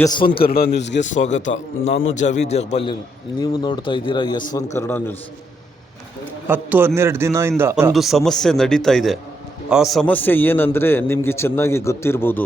ಯಸ್1 ಕನ್ನಡ ನ್ಯೂಸ್ಗೆ ಸ್ವಾಗತ. ನಾನು ಜಾವೀದ್ ಇಕ್ಬಾಲ್. ನೀವು ನೋಡ್ತಾ ಇದ್ದೀರಾ ಯಸ್1 ಕನ್ನಡ ನ್ಯೂಸ್. 10-12 ದಿನದಿಂದ ಒಂದು ಸಮಸ್ಯೆ ನಡೀತಾ ಇದೆ. ಆ ಸಮಸ್ಯೆ ಏನಂದರೆ ನಿಮಗೆ ಚೆನ್ನಾಗಿ ಗೊತ್ತಿರ್ಬೋದು.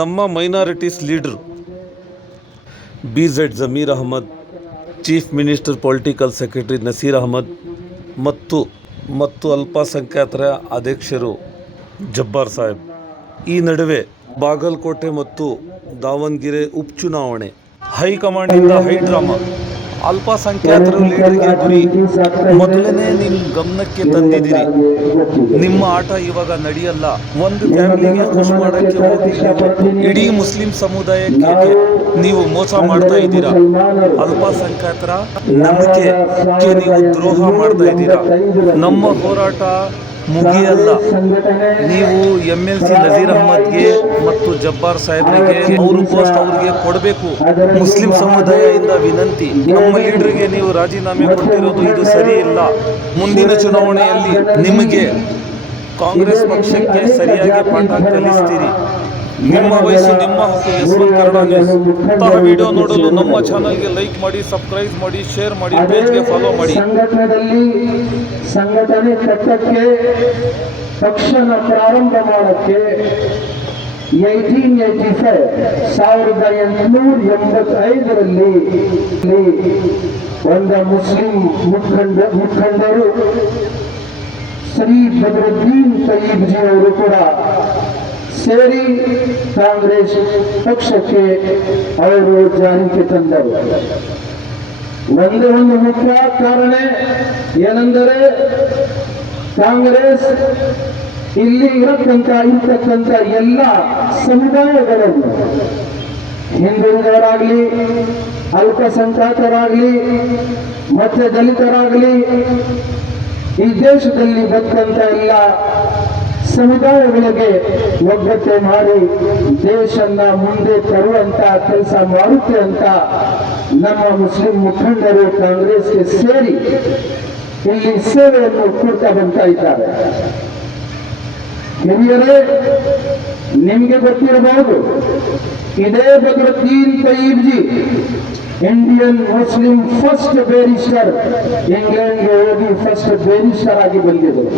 ನಮ್ಮ minorities leader BZ Zameer Ahmed, chief minister political secretary Naseer Ahmed ಮತ್ತು ಅಲ್ಪಸಂಖ್ಯಾತರ ಅಧ್ಯಕ್ಷರು ಜಬ್ಬಾರ್ ಸಾಹೇಬ್, ಈ ನಡುವೆ ಬಾಗಲಕೋಟೆ ಮತ್ತು ದಾವಣಗೆರೆ ಉಪಚುನಾವಣೆ ಹೈಕಮಾಂಡಿಂದ ಹೈಡ್ರಾಮಾ. ಅಲ್ಪಸಂಖ್ಯಾತರ ಲೀಡರ್ಗೆ ಗುರಿ ಮೊದಲನೇ ನಿಮ್ಮ ಗಮನಕ್ಕೆ ತಂದಿದ್ದೀರಿ. ನಿಮ್ಮ ಆಟ ಇವಾಗ ನಡೆಯಲ್ಲ. ಒಂದು ಫ್ಯಾಮಿಲಿಗೆ ಖುಷಿ ಮಾಡೋಕ್ಕೆ ಹೋಗಿ ಇಡೀ ಮುಸ್ಲಿಂ ಸಮುದಾಯಕ್ಕೆ ನೀವು ಮೋಸ ಮಾಡ್ತಾ ಇದ್ದೀರಾ. ಅಲ್ಪಸಂಖ್ಯಾತರ ನಂಬಿಕೆಗೆ ನೀವು ದ್ರೋಹ ಮಾಡ್ತಾ ಇದ್ದೀರಾ. ನಮ್ಮ ಹೋರಾಟ ಮುಗಿಯಲ್ಲ. ನೀವು MLC ನಜೀರ್ ಅಹಮದ್ಗೆ ಮತ್ತು ಜಬ್ಬಾರ್ ಸಾಹೇಬ್ರಿಗೆ ಪೋಸ್ಟ್ ಅವ್ರಿಗೆ ಕೊಡಬೇಕು. ಮುಸ್ಲಿಂ ಸಮುದಾಯದಿಂದ ವಿನಂತಿ, ನಮ್ಮ ಲೀಡರ್ಗೆ ನೀವು ರಾಜೀನಾಮೆ ಕೊಡ್ತಿರೋದು ಇದು ಸರಿ ಇಲ್ಲ. ಮುಂದಿನ ಚುನಾವಣೆಯಲ್ಲಿ ನಿಮಗೆ ಕಾಂಗ್ರೆಸ್ ಪಕ್ಷಕ್ಕೆ ಸರಿಯಾಗಿ ಪಾಠ ಕಲಿಸ್ತೀರಿ. ನಿಮ್ಮ ವಯಸ್ಸು ನಿಮ್ಮ ಹಕ್ಕು. ಯಸ್1 ಕನ್ನಡ ನ್ಯೂಸ್. ಇಂತಹ ವಿಡಿಯೋ ನೋಡಲು ನಮ್ಮ ಚಾನಲ್ಗೆ ಲೈಕ್ ಮಾಡಿ, ಸಬ್ಸ್ಕ್ರೈಬ್ ಮಾಡಿ, ಶೇರ್ ಮಾಡಿ, ಪೇಜ್ಗೆ ಫಾಲೋ ಮಾಡಿ. ಸಂಘಟನೆ ಕಟ್ಟಕ್ಕೆ, ಪಕ್ಷನ ಪ್ರಾರಂಭ ಮಾಡಕ್ಕೆ 1885ರಲ್ಲಿ ಒಂದು ಮುಸ್ಲಿಂ ಮುಖಂಡರು ಶ್ರೀ ಬದ್ರುದ್ದೀನ್ ತಯ್ಯಿಬ್ಜಿ ಅವರು ಕೂಡ ಸೇರಿ ಕಾಂಗ್ರೆಸ್ ಪಕ್ಷಕ್ಕೆ ಅವರು ಜಾರಿಗೆ ತಂದರು. ಒಂದು ಮುಖ್ಯ ಕಾರಣ ಏನೆಂದರೆ, ಕಾಂಗ್ರೆಸ್ ಇಲ್ಲಿ ಇರ್ತಕ್ಕಂಥ ಎಲ್ಲ ಸಮುದಾಯಗಳನ್ನು, ಹಿಂದುಳಿದವರಾಗಲಿ, ಅಲ್ಪಸಂಖ್ಯಾತರಾಗಲಿ, ಮತ್ತೆ ದಲಿತರಾಗಲಿ, ಈ ದೇಶದಲ್ಲಿ ಬದುಕಂತ ಎಲ್ಲ ಸಮುದಾಯಗಳಿಗೆ ಒಗ್ಗಟ್ಟೆ ಮಾಡಿ ದೇಶನ್ನ ಮುಂದೆ ತರುವಂತ ಕೆಲಸ ಮಾಡುತ್ತೆ ಅಂತ ನಮ್ಮ ಮುಸ್ಲಿಂ ಮುಖಂಡರು ಕಾಂಗ್ರೆಸ್ಗೆ ಸೇರಿ ಇಲ್ಲಿ ಸೇವೆಯನ್ನು ಕೊಡ್ತಾ ಬರ್ತಾ ಇದ್ದಾರೆ. ಹಿರಿಯರೇ, ನಿಮಗೆ ಗೊತ್ತಿರಬಹುದು, ಇದೇ Badruddin Tyabji Indian Muslim first barrister, ಇಂಗ್ಲೆಂಡ್ಗೆ ಹೋಗಿ ಫಸ್ಟ್ ಬ್ಯಾರಿಸ್ಟರ್ ಆಗಿ ಬಂದಿದ್ದರು.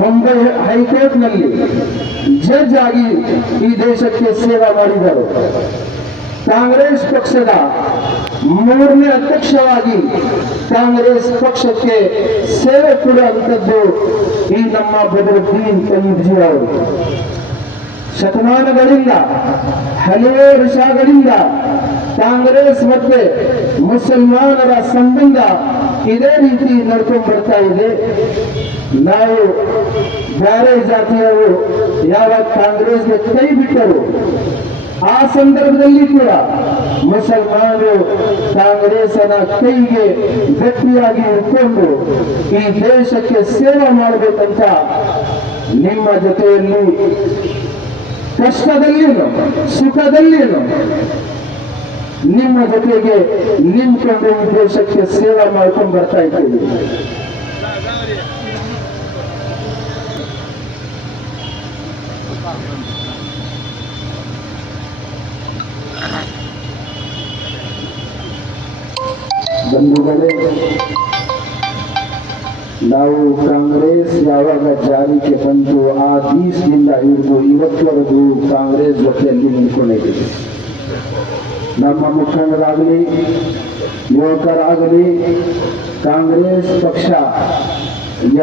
ಮುಂಬೈ ಹೈಕೋರ್ಟ್ನಲ್ಲಿ ಜಡ್ಜ್ ಆಗಿ ಈ ದೇಶಕ್ಕೆ ಸೇವೆ ಮಾಡಿದರು. ಕಾಂಗ್ರೆಸ್ ಪಕ್ಷದ 3ನೇ ಅಧ್ಯಕ್ಷರಾಗಿ ಕಾಂಗ್ರೆಸ್ ಪಕ್ಷಕ್ಕೆ ಸೇವೆ ಕೊಡುವಂಥದ್ದು ಈ ನಮ್ಮ ಬದ್ರುದ್ದೀನ್ ತಯ್ಯಿಬ್ಜಿ ಅವರು. ಶತಮಾನಗಳಿಂದ, ಹಲವು ವರ್ಷಗಳಿಂದ ಕಾಂಗ್ರೆಸ್ ಮತ್ತೆ ಮುಸಲ್ಮಾನರ ಸಂಬಂಧ ಇದೇ ರೀತಿ ನಡ್ಕೊಂಡು ಬರ್ತಾ ಇದೆ. ನಾವು ಬೇರೆ ಜಾತಿಯವರು ಯಾವಾಗ ಕಾಂಗ್ರೆಸ್ಗೆ ಕೈ ಬಿಟ್ಟರು, ಆ ಸಂದರ್ಭದಲ್ಲಿ ಕೂಡ ಮುಸಲ್ಮಾನರು ಕಾಂಗ್ರೆಸ್ನ ಕೈಗೆ ಗಟ್ಟಿಯಾಗಿ ಇಟ್ಕೊಂಡು ಈ ದೇಶಕ್ಕೆ ಸೇವೆ ಮಾಡಬೇಕಂತ ನಿಮ್ಮ ಜೊತೆಯಲ್ಲಿ ಕಷ್ಟದಲ್ಲಿಯೂ ಸುಖದಲ್ಲಿಯೂ ನಿಮ್ಮ ಜೊತೆಗೆ ನಿಂತ್ಕೊಂಡು ಈ ದೇಶಕ್ಕೆ ಸೇವೆ ಮಾಡ್ಕೊಂಡು ಬರ್ತಾ ಇದ್ದೀವಿ. ಬಂಧುಗಳೇ, ನಾವು ಕಾಂಗ್ರೆಸ್ ಯಾವಾಗ ಜಾರಿಗೆ ಬಂತು ಆ ದಿವಸದಿಂದ ಹಿಡಿದು ಇವತ್ತವರೆಗೂ ಕಾಂಗ್ರೆಸ್ ಜೊತೆಯಲ್ಲಿ ನಿಂತ್ಕೊಂಡಿದ್ದೀವಿ. ನಮ್ಮ ಮುಖಂಡರಾಗಲಿ, ಯುವಕರಾಗಲಿ, ಕಾಂಗ್ರೆಸ್ ಪಕ್ಷ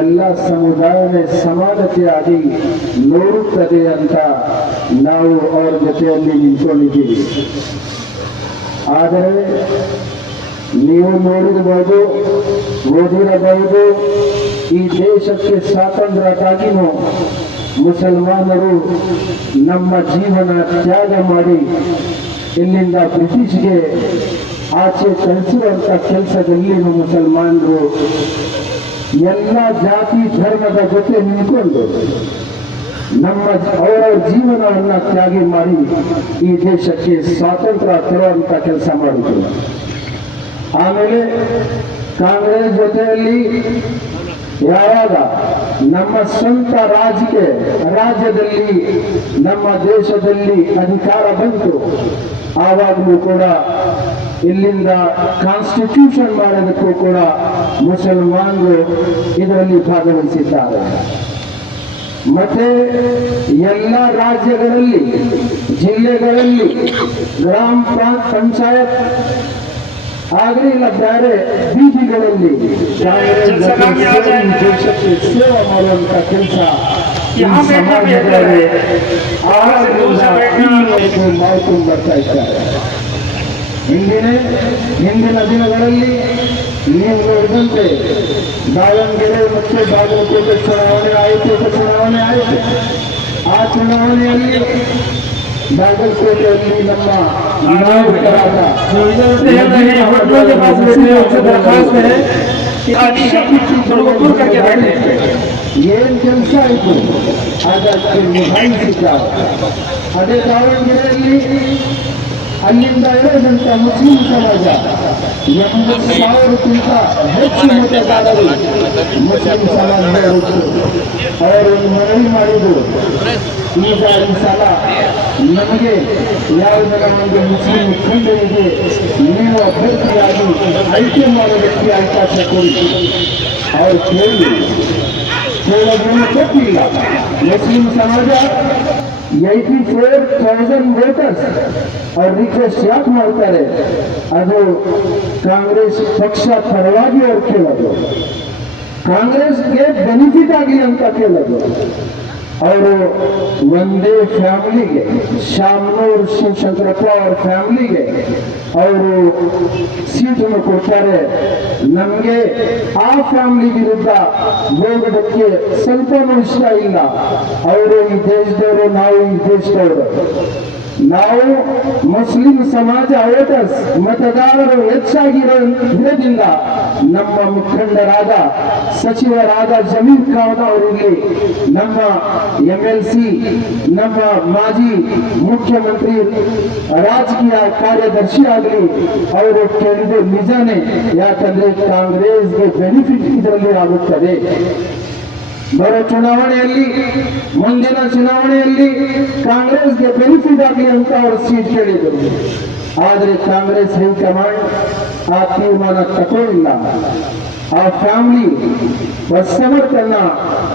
ಎಲ್ಲ ಸಮುದಾಯದ ಸಮಾನತೆಯಾಗಿ ನೋಡುತ್ತದೆ ಅಂತ ನಾವು ಅವರ ಜೊತೆಯಲ್ಲಿ ನಿಂತ್ಕೊಂಡಿದ್ದೀವಿ. ಆದರೆ ನೀವು ನೋಡಿರಬಹುದು, ಓದಿರಬಹುದು, ಈ ದೇಶಕ್ಕೆ ಸ್ವಾತಂತ್ರ್ಯಕ್ಕಾಗಿಯೂ ಮುಸಲ್ಮಾನರು ನಮ್ಮ ಜೀವನ ತ್ಯಾಗ ಮಾಡಿ ಇಲ್ಲಿಂದ ಬ್ರಿಟಿಷ್ಗೆ ಆಚೆ ಕಳಿಸುವಂತ ಕೆಲಸದಲ್ಲಿ ಮುಸಲ್ಮಾನರು ಎಲ್ಲ ಜಾತಿ ಧರ್ಮದ ಜೊತೆ ನಿಂತ್ಕೊಂಡು ಅವರ ಜೀವನವನ್ನು ತ್ಯಾಗ ಮಾಡಿ ಈ ದೇಶಕ್ಕೆ ಸ್ವಾತಂತ್ರ್ಯ ತರುವಂತ ಕೆಲಸ ಮಾಡಿದ್ರು. ಆಮೇಲೆ ಕಾಂಗ್ರೆಸ್ ಜೊತೆಯಲ್ಲಿ ಯಾವಾಗ ನಮ್ಮ ಸ್ವಂತ ರಾಜ್ಯದಲ್ಲಿ ನಮ್ಮ ದೇಶದಲ್ಲಿ ಅಧಿಕಾರ ಬಂತು, ಆವಾಗಲೂ ಕೂಡ ಇಲ್ಲಿಂದ ಕಾನ್ಸ್ಟಿಟ್ಯೂಷನ್ ಮಾಡೋದಕ್ಕೂ ಕೂಡ ಮುಸಲ್ಮಾನರು ಇದರಲ್ಲಿ ಭಾಗವಹಿಸಿದ್ದಾರೆ. ಮತ್ತೆ ಎಲ್ಲ ರಾಜ್ಯಗಳಲ್ಲಿ, ಜಿಲ್ಲೆಗಳಲ್ಲಿ, ಗ್ರಾಮ ಪಂಚಾಯತ್ ಆಗಲಿ ಇಲ್ಲ ಬೇರೆ ಬೀದಿಗಳಲ್ಲಿ ದೇಶಕ್ಕೆ ಸೇವೆ ಮಾಡುವಂತ ಕೆಲಸ ಸಮಾಜದಲ್ಲಿ ಮಾಡ್ಕೊಂಡು ಬರ್ತಾ ಇದ್ದಾರೆ. ಹಿಂದಿನ ದಿನಗಳಲ್ಲಿ ನೀವು ನೋಡಿದಂತೆ ದಾವಣಗೆರೆ ಮತ್ತು ಬಾಗಲಕೋಟೆ ಚುನಾವಣೆ ಆಯಿತು. ಆ ಚುನಾವಣೆಯಲ್ಲಿ ಬಾಗಲಕೋಟೆಯಲ್ಲಿ ನಮ್ಮ ನಾಯಕರಾದ ಏನ್ ಕೆಲಸ ಆಯಿತು ಅದಕ್ಕೆ ನಿಭಾಯಿಸಿದ್ದಾರೆ. ಅದೇ ದಾವಣಗೆರೆಯಲ್ಲಿ ಅಲ್ಲಿಂದ ಇರೋದಂತ ಮುಸ್ಲಿಂ ಸಮಾಜ 80,000ಕ್ಕಿಂತ ಹೆಚ್ಚು ಮತದಾರರು ಮುಸ್ಲಿಂ ಸಮಾಜದವರು. ಅವರು ಮನವಿ ಮಾಡಿದರು, ಈಗ ಈ ಸಲ ನಮಗೆ ಯಾವುದರ ಒಂದು ಮುಸ್ಲಿಂ ಮುಖಂಡರಿಗೆ ನೀವು ಅಭ್ಯರ್ಥಿಯಾಗಿ ಆಯ್ಕೆ ಮಾಡೋದಕ್ಕೆ ಅವಕಾಶ ಕೊಡಿ. ಅವರು ಕೇಳೋದನ್ನು ಕೊಟ್ಟಿಲ್ಲ. ಮುಸ್ಲಿಂ ಸಮಾಜ 84,000 ವೋಟರ್ಸ್ ಅವ್ರು ರಿಕ್ವೆಸ್ಟ್ ಯಾಕೆ ಮಾಡ್ತಾರೆ? ಅದು ಕಾಂಗ್ರೆಸ್ ಪಕ್ಷ ಪರವಾಗಿ ಅವ್ರು ಕೇಳೋದು, ಕಾಂಗ್ರೆಸ್ಗೆ ಬೆನಿಫಿಟ್ ಆಗಲಿ ಅಂತ ಕೇಳೋದು. ಅವರು ಒಂದೇ ಫ್ಯಾಮಿಲಿಗೆ, ಶಾಮನೂರ್ ಶಿವಶಂಕರಪ್ಪ ಅವ್ರ ಫ್ಯಾಮಿಲಿಗೆ ಅವರು ಸೀಟನ್ನು ಕೊಡ್ತಾರೆ. ನಮಗೆ ಆ ಫ್ಯಾಮಿಲಿ ವಿರುದ್ಧ ಹೋಗೋದಕ್ಕೆ ಸ್ವಲ್ಪನೂ ಇಷ್ಟ ಇಲ್ಲ. ಅವರು ಈ ದೇಶದವರು, ನಾವು ಈ ದೇಶದವರು. ನಾವು ಮುಸ್ಲಿಂ ಸಮಾಜ ವೋಟರ್ಸ್ ಮತದಾರರು ಹೆಚ್ಚಾಗಿರೋದ್ರಿಂದ ನಮ್ಮ ಮುಖಂಡರಾದ ಸಚಿವರಾದ ಜಮೀರ್ ಖಾನ್ ಅವರಿಗೆ, ನಮ್ಮ MLC, ನಮ್ಮ ಮಾಜಿ ಮುಖ್ಯಮಂತ್ರಿ ರಾಜಕೀಯ ಕಾರ್ಯದರ್ಶಿ ಆಗಲಿ ಅವರು ಕೇಳಿದ್ದು ನಿಜಾನೇ. ಯಾಕಂದ್ರೆ ಕಾಂಗ್ರೆಸ್ಗೆ ಬೆನಿಫಿಟ್ ಇದರಲ್ಲಿ ಆಗುತ್ತದೆ. ಬರೋ ಚುನಾವಣೆಯಲ್ಲಿ, ಮುಂದಿನ ಚುನಾವಣೆಯಲ್ಲಿ ಕಾಂಗ್ರೆಸ್ಗೆ ಬೆನಿಫಿಟ್ ಆಗಲಿ ಅಂತ ಅವರು ಸೀಟ್ ಕೇಳಿದರು. ಆದರೆ ಕಾಂಗ್ರೆಸ್ ಹೈಕಮಾಂಡ್ ಆ ತೀರ್ಮಾನ ತಗೊಳ್ಳಿಲ್ಲ. ಆ ಫ್ಯಾಮಿಲಿ ಸಮರ್ಥನ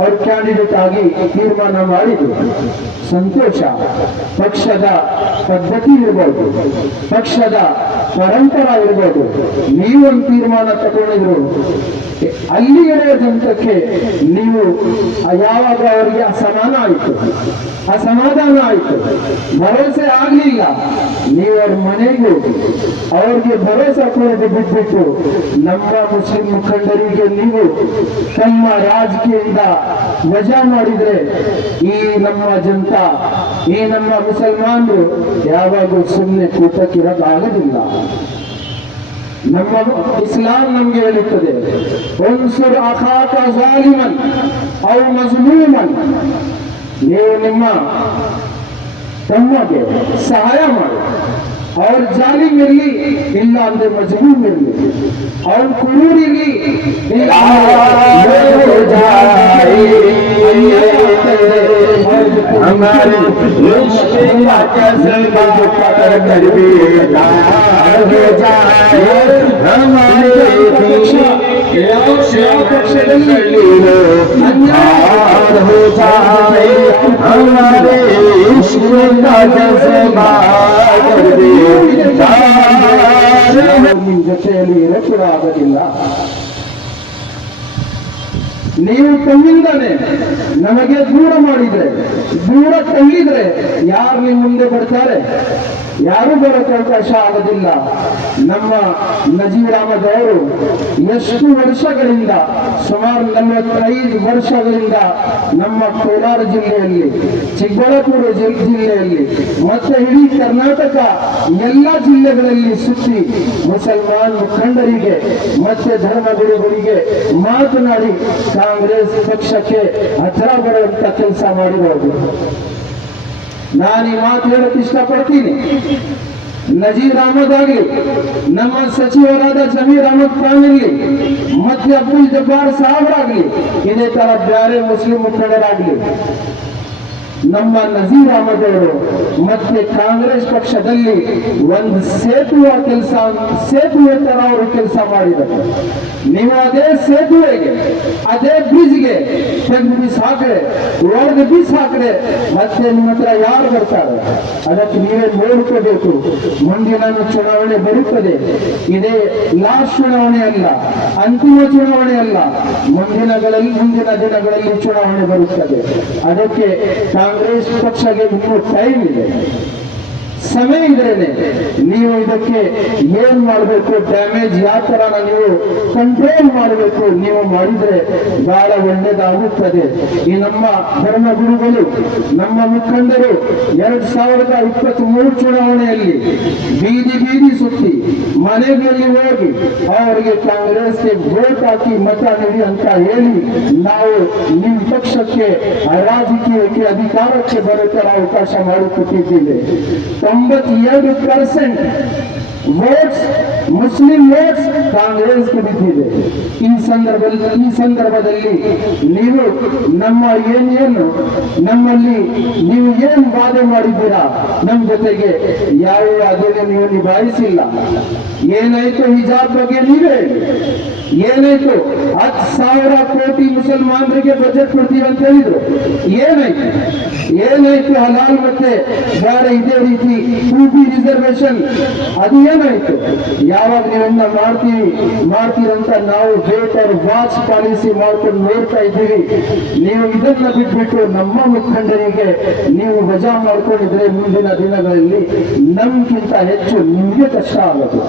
ಅವ್ರ ಕ್ಯಾಂಡಿಡೇಟ್ ಆಗಿ ತೀರ್ಮಾನ ಮಾಡಿದ್ರು. ಸಂತೋಷ. ಪಕ್ಷದ ಪದ್ಧತಿ ಇರ್ಬೋದು, ಪಕ್ಷದ ಪರಂಪರಾ ಇರ್ಬೋದು, ನೀವೊಂದು ತೀರ್ಮಾನ ತಗೊಂಡಿದ್ರು, ಅಲ್ಲಿ ಇರೋ ಜನಕ್ಕೆ ನೀವು ಯಾವಾಗ ಅವರಿಗೆ ಅಸಮಾನ ಆಯಿತು, ಅಸಮಾಧಾನ ಆಯಿತು, ಭರವಸೆ ಆಗಲಿಲ್ಲ, ನೀವು ಅವ್ರ ಮನೆಗೆ ಹೋಗಿ ಅವ್ರಿಗೆ ಭರವಸೆ ಕೊಡೋದು ಬಿಟ್ಬಿಟ್ಟು ನಮ್ಮ ಮುಸ್ಲಿಂ ಮುಖಂಡರಿಗೆ ನೀವು ತಮ್ಮ ರಾಜಕೀಯದಿಂದ ವಜಾ ಮಾಡಿದ್ರೆ ಈ ನಮ್ಮ ಜನತಾ, ಈ ನಮ್ಮ ಮುಸಲ್ಮಾನರು ಯಾವಾಗೂ ಸುಮ್ಮನೆ ಕೂಟಕ್ಕಿರೋಕ್ಕಾಗೋದಿಲ್ಲ. ನಮ್ಮ ಇಸ್ಲಾಂ ನಮ್ಗೆ ಹೇಳುತ್ತದೆ, ಉನ್ಸುರ್ ಅಖಾಕ ಜಾಲಿಮನ್ ಔ ಮಜ್ಲೂಮನ್, ನೀವು ನಿಮ್ಮ ತಮ್ಮಗೆ ಸಹಾಯ ಮಾಡಿ. ಅವ್ರ ಜಾಲಿಮ್ ಇರಲಿ, ಇಲ್ಲ ಅಂದ್ರೆ ಮಜ್ಲೂಮ್ ಇರಲಿ, ಅವ್ರ ಕುರೂರ್ ಇರಲಿ, ಇಲ್ಲ हमारे ಜೊತೆಯಲ್ಲಿ ಇರಕ್ಕೆ ಆಗೋದಿಲ್ಲ. ನೀವು ತಮ್ಮಿಂದಾನೆ ನಮಗೆ ದೂರ ಮಾಡಿದ್ರೆ, ದೂರ ತಳ್ಳಿದ್ರೆ ಯಾರು ನಿಮ್ಮ ಮುಂದೆ ಬರ್ತಾರೆ? ಯಾರು ಬರೋಕ್ಕೆ ಅವಕಾಶ ಆಗೋದಿಲ್ಲ. ನಮ್ಮ ನಜೀರ್ ಅಹಮದ್ ಅವರು ಎಷ್ಟು ವರ್ಷಗಳಿಂದ, ಸುಮಾರು 45 ವರ್ಷಗಳಿಂದ ನಮ್ಮ ಕೋಲಾರ ಜಿಲ್ಲೆಯಲ್ಲಿ, ಚಿಕ್ಕಬಳ್ಳಾಪುರ ಜಿಲ್ಲೆಯಲ್ಲಿ ಮತ್ತೆ ಇಡೀ ಕರ್ನಾಟಕ ಎಲ್ಲ ಜಿಲ್ಲೆಗಳಲ್ಲಿ ಸುತ್ತಿ ಮುಸಲ್ಮಾನ್ ಮುಖಂಡರಿಗೆ ಮತ್ತೆ ಧರ್ಮಗುರುಗಳಿಗೆ ಮಾತನಾಡಿ ಕಾಂಗ್ರೆಸ್ ಪಕ್ಷಕ್ಕೆ ಹತ್ತಿರ ಬರುವಂತ ಕೆಲಸ ಮಾಡಿರೋದು. ನಾನು ಈ ಮಾತು ಹೇಳಕ್ಕೆ ಇಷ್ಟಪಡ್ತೀನಿ. ನಜೀರ್ ಅಹಮದ್ ಆಗಲಿ, ನಮ್ಮ ಸಚಿವರಾದ ಜಮೀರ್ ಅಹಮದ್ ಖಾನ್ ಇರಲಿ, ಮತ್ತೆ ಅಬ್ದುಲ್ ಜಬ್ಬಾರ್ ಸಾಹೇಬರಾಗಲಿ, ಇದೇ ತರ ಬೇರೆ ಮುಸ್ಲಿಂ ಮುಖಂಡರಾಗಲಿ, ನಮ್ಮ ನಜೀರ್ ಅಹಮದ್ ಅವರು ಮತ್ತೆ ಕಾಂಗ್ರೆಸ್ ಪಕ್ಷದಲ್ಲಿ ಒಂದು ಸೇತುವೆ ತರ ಅವರು ಕೆಲಸ ಮಾಡಿದ್ದಾರೆ. ನೀವು ಅದೇ ಸೇತುವೆಗೆ, ಅದೇ ಬ್ರಿಡ್ಜ್ಗೆ ತೆಗೆದು ಬೀಸಾಕ್ರೆ, ಒಳಗೆ ಬೀಸಾಕ್ರೆ ಮತ್ತೆ ನಿಮ್ಮ ಹತ್ರ ಯಾರು ಬರ್ತಾರೆ? ಅದಕ್ಕೆ ನೀವೇ ನೋಡ್ಕೋಬೇಕು. ಮುಂದಿನ ಚುನಾವಣೆ ಬರುತ್ತದೆ. ಇದೇ ಲಾಸ್ಟ್ ಚುನಾವಣೆ ಅಲ್ಲ, ಅಂತಿಮ ಚುನಾವಣೆ ಅಲ್ಲ, ಮುಂದಿನ ದಿನಗಳಲ್ಲಿ ಚುನಾವಣೆ ಬರುತ್ತದೆ. ಅದಕ್ಕೆ ಕಾಂಗ್ರೆಸ್ ಪಕ್ಷಕ್ಕೆ ಇನ್ನೂ ಟೈಮ್ ಇದೆ, ಸಮಯ ಇದ್ರೇನೆ ನೀವು ಇದಕ್ಕೆ ಏನ್ ಮಾಡಬೇಕು, ಡ್ಯಾಮೇಜ್ ಯಾವ ತರ ನೀವು ಕಂಟ್ರೋಲ್ ಮಾಡಬೇಕು, ನೀವು ಮಾಡಿದ್ರೆ ಬಹಳ ಒಳ್ಳೇದಾಗುತ್ತದೆ. ಈ ನಮ್ಮ ಧರ್ಮಗುರುಗಳು, ನಮ್ಮ ಮುಖಂಡರು 2023 ಚುನಾವಣೆಯಲ್ಲಿ ಬೀದಿ ಸುತ್ತಿ ಮನೆಗಳಲ್ಲಿ ಹೋಗಿ ಅವರಿಗೆ ಕಾಂಗ್ರೆಸ್ಗೆ ವೋಟ್ ಹಾಕಿ ಮತ ನೀಡಿ ಅಂತ ಹೇಳಿ ನಾವು ನಿಮ್ಮ ಪಕ್ಷಕ್ಕೆ ರಾಜಕೀಯಕ್ಕೆ ಅಧಿಕಾರಕ್ಕೆ ಬರುತ್ತರ ಅವಕಾಶ ಮಾಡಿಕೊಟ್ಟಿದ್ದೇವೆ. 92% ವೋಟ್ಸ್, ಮುಸ್ಲಿಂ ವೋಟ್ಸ್ ಕಾಂಗ್ರೆಸ್ಗೆ ಬಿದ್ದಿದೆ. ಈ ಸಂದರ್ಭದಲ್ಲಿ ನೀವು ನಮ್ಮಲ್ಲಿ ನೀವು ಏನು ವಾದ ಮಾಡಿದ್ದೀರಾ, ನಮ್ಮ ಜೊತೆಗೆ ಯಾವ ಅದನ್ನು ನೀವು ನಿಭಾಯಿಸಿಲ್ಲ. ಏನಾಯ್ತು ಹಿಜಾಬ್ ಬಗ್ಗೆ ನೀವೇ ಹೇಳಿ, ಏನಾಯ್ತು 10,000 ಕೋಟಿ ಮುಸಲ್ಮಾನರಿಗೆ ಬಜೆಟ್ ಕೊಡ್ತೀವಿ ಅಂತ ಹೇಳಿದ್ರು, ಏನಾಯ್ತು ಹಲಾಲ್ ಮತ್ತೆ ಬೇರೆ ಇದೇ ರೀತಿ 2B ರಿಸರ್ವೇಶನ್, ಅದು ಏನಾಯ್ತು? ಯಾವಾಗ ನೀವೆಲ್ಲ ಮಾಡ್ತೀರಂತ ನಾವು ವೇಟ್ ಆರ್ ವಾಚ್ ಪಾಲಿಸಿ ಮಾಡ್ಕೊಂಡು ನೋಡ್ತಾ ಇದ್ದೀವಿ. ನೀವು ಇದನ್ನ ಬಿಟ್ಬಿಟ್ಟು ನಮ್ಮ ಮುಖಂಡರಿಗೆ ನೀವು ವಜಾ ಮಾಡ್ಕೊಂಡಿದ್ರೆ ಮುಂದಿನ ದಿನಗಳಲ್ಲಿ ನಮ್ಗಿಂತ ಹೆಚ್ಚು ನಿಮ್ಗೆ ಕಷ್ಟ ಆಗೋದು.